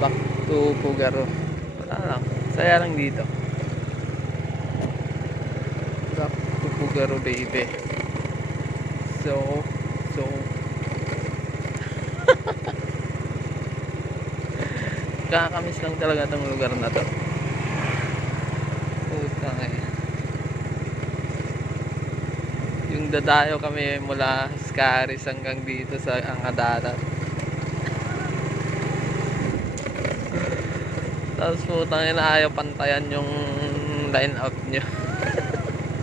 Back to Pugaro. Wala lang. Saya lang dito. Back to Pugaro, baby. So kakamiss lang talaga tong lugar na to. Putang ina. Yung dadayo kami mula Scaris hanggang dito sa Angadarat. Tapos putang ina, ayaw pantayan yung line up nyo.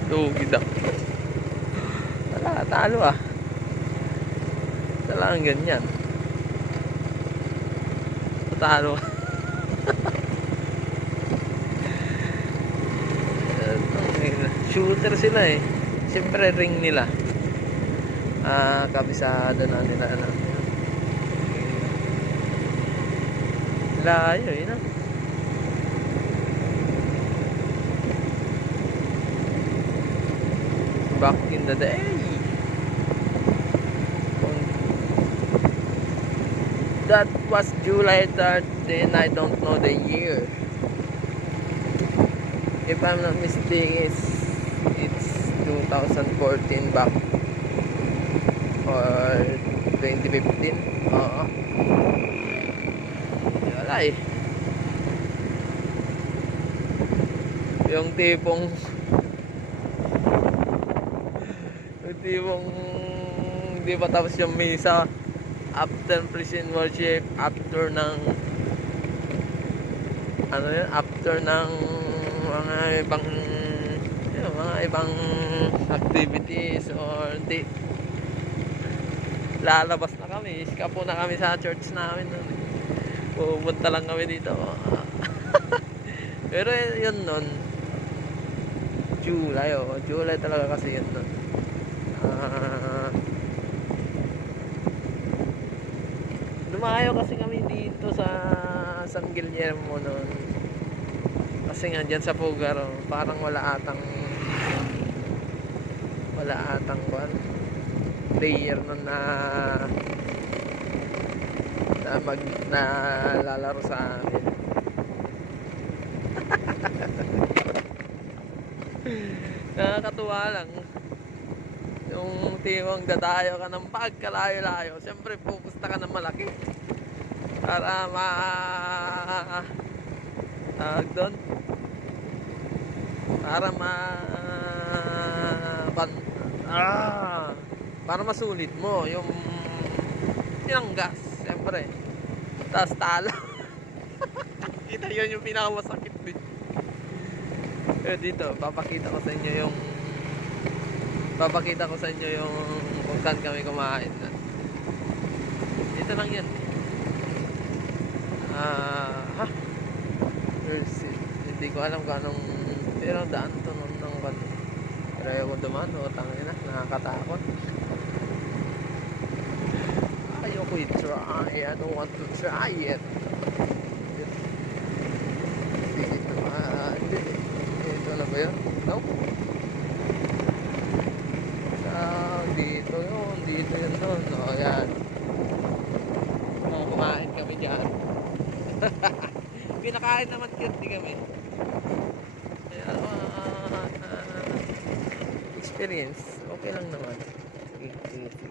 Lugi daw. Wala, talo ah. Talagang ganyan. Talo. Shooter sila eh. Siyempre ring nila. Kabisado na nila ano. Layo yun ah. Back in the day. That was July 3rd, then I don't know the year. If I'm not mistaken, it's 2014 back or 2015. Oo. Wala eh. Yung tipong hindi pa tapos yung misa, after prison worship, after ng ano yun, after ng mga ibang activities or di lalabas na kami, iskapo na kami sa church namin nun. Pupunta lang kami dito. Pero yun nun July talaga kasi yun nun. Dumayo kasi kami dito sa San Guillermo noon. Kasi nga dyan sa Pugaro, parang wala atang player nun na lalaro sa amin. Nakakatuwa lang. Yung timong dadayo ka ng pagkalayo-layo, siyempre pupusta ka ng malaki para doon para masulit mo yung gas, siyempre. Tapos talo. Kita yun yung pinakamasakit din. Pero dito papakita ko sa inyo yung kung saan kami kumain. Dito lang yan. Hindi ko alam kung anong, pero daan to nung pero ayaw ko dumaan. Tangina, nakakatakot. Ayoko i-try. I don't want to try it. Dito na ba yun? No? Dito yun doon. Yan. Kumain kami dyan. Pinakain naman kirti kami. Kaya, experience. Okay lang naman. Sige.